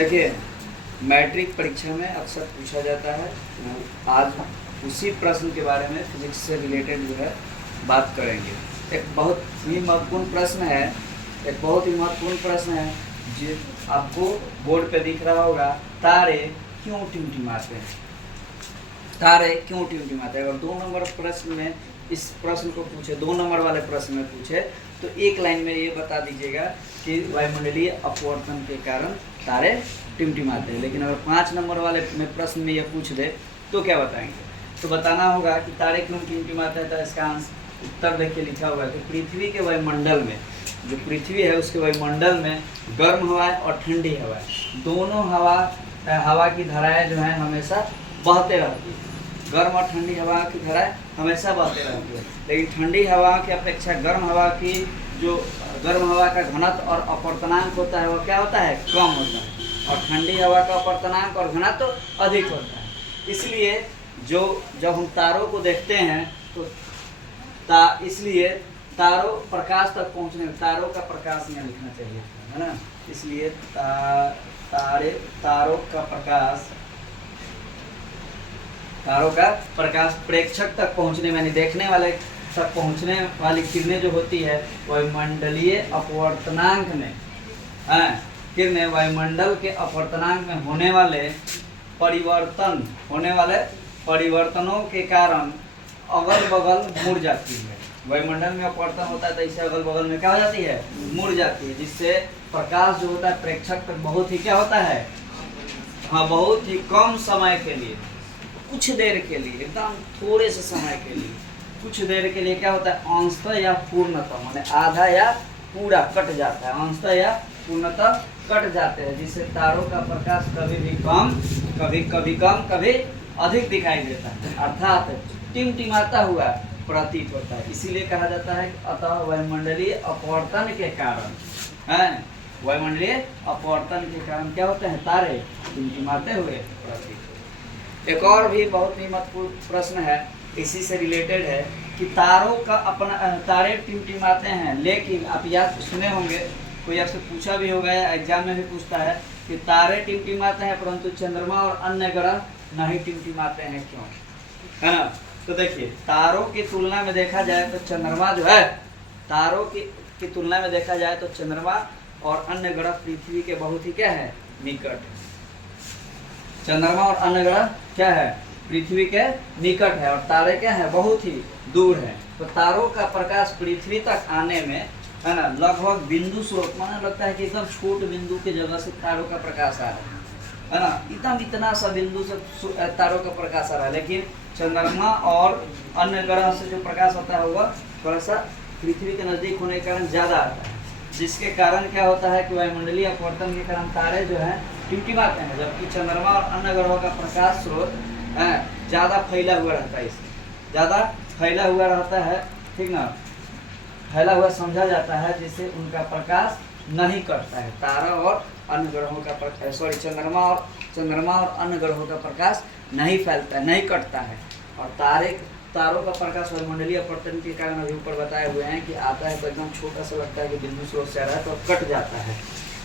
देखिए, मैट्रिक परीक्षा में अक्सर पूछा जाता है। आज उसी प्रश्न के बारे में फिजिक्स से रिलेटेड जो है बात करेंगे। एक बहुत ही महत्वपूर्ण प्रश्न है, एक बहुत ही महत्वपूर्ण प्रश्न है जो आपको बोर्ड पे दिख रहा होगा। तारे क्यों टिमटिमाते हैं? तारे क्यों टिमटिमाते हैं? अगर 2 नंबर प्रश्न में इस प्रश्न को पूछे, 2 नंबर वाले प्रश्न में पूछे तो एक लाइन में ये बता दीजिएगा कि वायुमंडलीय अपवर्तन के कारण तारे टिमटिमाते हैं। लेकिन अगर 5 नंबर वाले में प्रश्न में ये पूछ दे तो क्या बताएंगे? तो बताना होगा कि तारे क्यों टिमटिमाते हैं। तो इसका आंसर उत्तर देखिए लिखा हुआ है कि पृथ्वी के वायुमंडल में, जो पृथ्वी है उसके वायुमंडल में गर्म हवा और ठंडी हवा, दोनों हवा की धाराएं जो हैं हमेशा बहते रहती है। गर्म और ठंडी हवा की धाराएं हमेशा बहते रहती है, लेकिन ठंडी हवा की अपेक्षा गर्म हवा की जो गर्म हवा का घनत्व और अपवर्तनांक होता है वो क्या होता है? कम होता है। और ठंडी हवा का अपवर्तनांक और घनत्व अधिक होता है। इसलिए जब हम तारों को देखते हैं तो इसलिए प्रकाश तक पहुंचने, तारों का प्रकाश यहाँ लिखना चाहिए, है ना। इसलिए तारों का प्रकाश प्रेक्षक तक पहुंचने में, देखने वाले तक पहुंचने वाली किरणें जो होती है वायुमंडलीय अपवर्तनांक में, किरणें वायुमंडल के अपवर्तनांक में होने वाले परिवर्तनों के कारण अगल बगल मुड़ जाती है। वायुमंडल में अपवर्तन होता है तो इससे अगल बगल में क्या हो जाती है? मुड़ जाती है, जिससे प्रकाश जो होता है प्रेक्षक तक बहुत ही क्या होता है? बहुत ही कम समय के लिए, कुछ देर के लिए, एकदम थोड़े से समय के लिए, कुछ देर के लिए क्या होता है? अंशतः या पूर्णतः, माने आधा या पूरा कट जाता है, अंशतः या पूर्णतः कट जाते हैं, जिससे तारों का प्रकाश कभी भी कम, कभी अधिक दिखाई देता है, अर्थात टिमटिमाता हुआ प्रतीत होता है। इसीलिए कहा जाता है अतः वायुमंडलीय अपवर्तन के कारण, वायुमंडलीय अपवर्तन के कारण क्या होते हैं? तारे टिमटिमाते हुए प्रतीत होते हैं। एक और भी बहुत ही महत्वपूर्ण प्रश्न है, इसी से रिलेटेड है कि तारे टिमटिमाते हैं, लेकिन आप याद सुने होंगे, कोई आपसे पूछा भी होगा या एग्जाम में भी पूछता है कि तारे टिमटिमाते हैं परंतु चंद्रमा और अन्य ग्रह नहीं टिमटिमाते हैं, क्यों? है ना। तो देखिए, तारों की तुलना में देखा जाए तो चंद्रमा जो है, तारों की तुलना में देखा जाए तो चंद्रमा और अन्य ग्रह पृथ्वी के बहुत ही क्या है? निकट। चंद्रमा और अन्य ग्रह क्या है? पृथ्वी के निकट है, और तारे क्या है? बहुत ही दूर है। तो तारों का प्रकाश पृथ्वी तक आने में, है ना, लगभग बिंदु स्रोत, माना लगता है कि एकदम छोटे बिंदु की जगह से तारों का प्रकाश आ रहा है ना, एकदम इतना सा बिंदु से तारों का प्रकाश आ रहा है। लेकिन चंद्रमा और अन्य ग्रह से जो प्रकाश होता है वह थोड़ा सा पृथ्वी के नज़दीक होने के कारण ज़्यादा आता है, जिसके कारण क्या होता है कि वायुमंडलीय अपवर्तन के कारण तारे जो हैं टिमटिमाते हैं, जबकि चंद्रमा और अन्य ग्रहों का प्रकाश स्रोत ज़्यादा फैला हुआ रहता है, इससे ज़्यादा फैला हुआ रहता है, ठीक ना, फैला हुआ समझा जाता है, जिससे उनका प्रकाश नहीं कटता है। तारा और अन्य ग्रहों का प्रकाश, चंद्रमा और अन्य ग्रहों का प्रकाश नहीं फैलता है, नहीं कटता है। और तारों का प्रकाश वायुमंडलीय अपवर्तन के कारण अभी ऊपर बताए हुए हैं कि आता है तो एकदम छोटा सा लगता है कि बिंदु स्रोत से आ रहा है तो कट जाता है।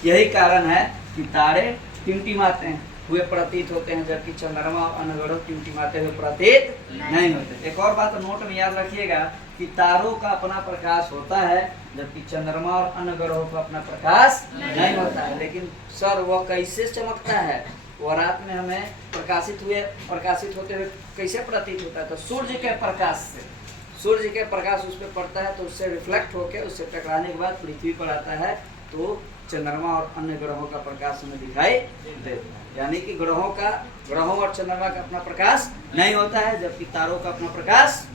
यही कारण है कि तारे टिमटिमाते हुए प्रतीत होते हैं, जबकि चंद्रमा और अन्य ग्रह टिमटिमाते हुए प्रतीत नहीं होते। एक और बात नोट में याद रखिएगा कि तारों का अपना प्रकाश होता है, जबकि चंद्रमा और अन्य ग्रहों का अपना प्रकाश नहीं होता है। लेकिन सर वह कैसे चमकता है? वह रात में हमें प्रकाशित होते हुए कैसे प्रतीत होता है? तो सूर्य के प्रकाश से, सूर्य के प्रकाश उस पर पड़ता है तो उससे रिफ्लेक्ट होकर, उससे टकराने के बाद पृथ्वी पर आता है, तो चंद्रमा और अन्य ग्रहों का प्रकाश हमें दिखाई देता है। यानी कि ग्रहों और चंद्रमा का अपना प्रकाश नहीं होता है, जबकि तारों का अपना प्रकाश